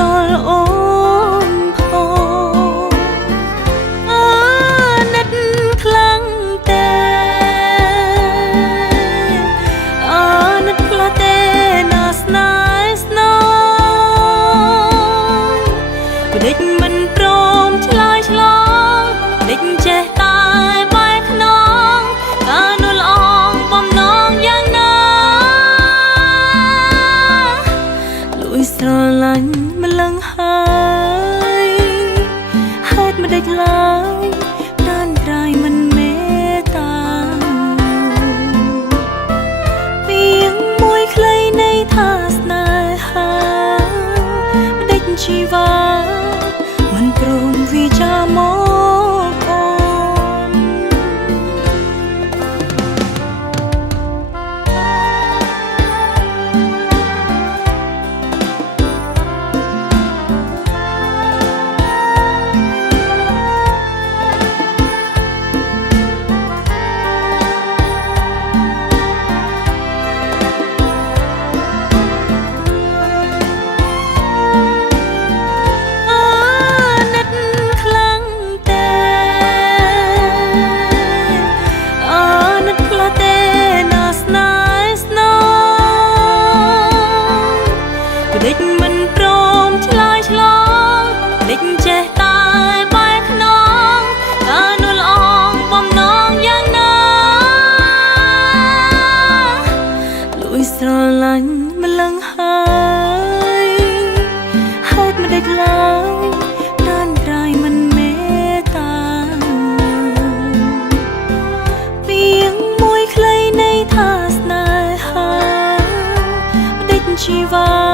ដល់អូនផងណាត់ខ្លាំងតែណាត់ខ្លាំងតែណាស្នេហ៍ស្នងដេចមិនព្រមឆ្លើយឆ្លងដេចចេះតែបែកខ្នងការនោះល្អងបំណងយ៉ាងណាលួយស្រឡាញ់ម្លឹងហើយហេតុមិនដេចឡើយដានត្រៃមិនមេត្តាពីងមួយខ្លីនៃថាស្នេហាមិនដេចជីវ៉ាមិនព្រមវិចារមកអូនដេចមិនព្រមឆ្លើយឆ្លងដេចចេះតែបែកខ្នងការនោះល្អងបំណងយ៉ាងណាលួយស្រឡាញ់ម្លឹងហើយហេតុមិនដេចឡើយដានត្រៃមិនមេត្តាពីងមួយខ្លីនៃថាស្នេហាមិនដេចជីវ៉ា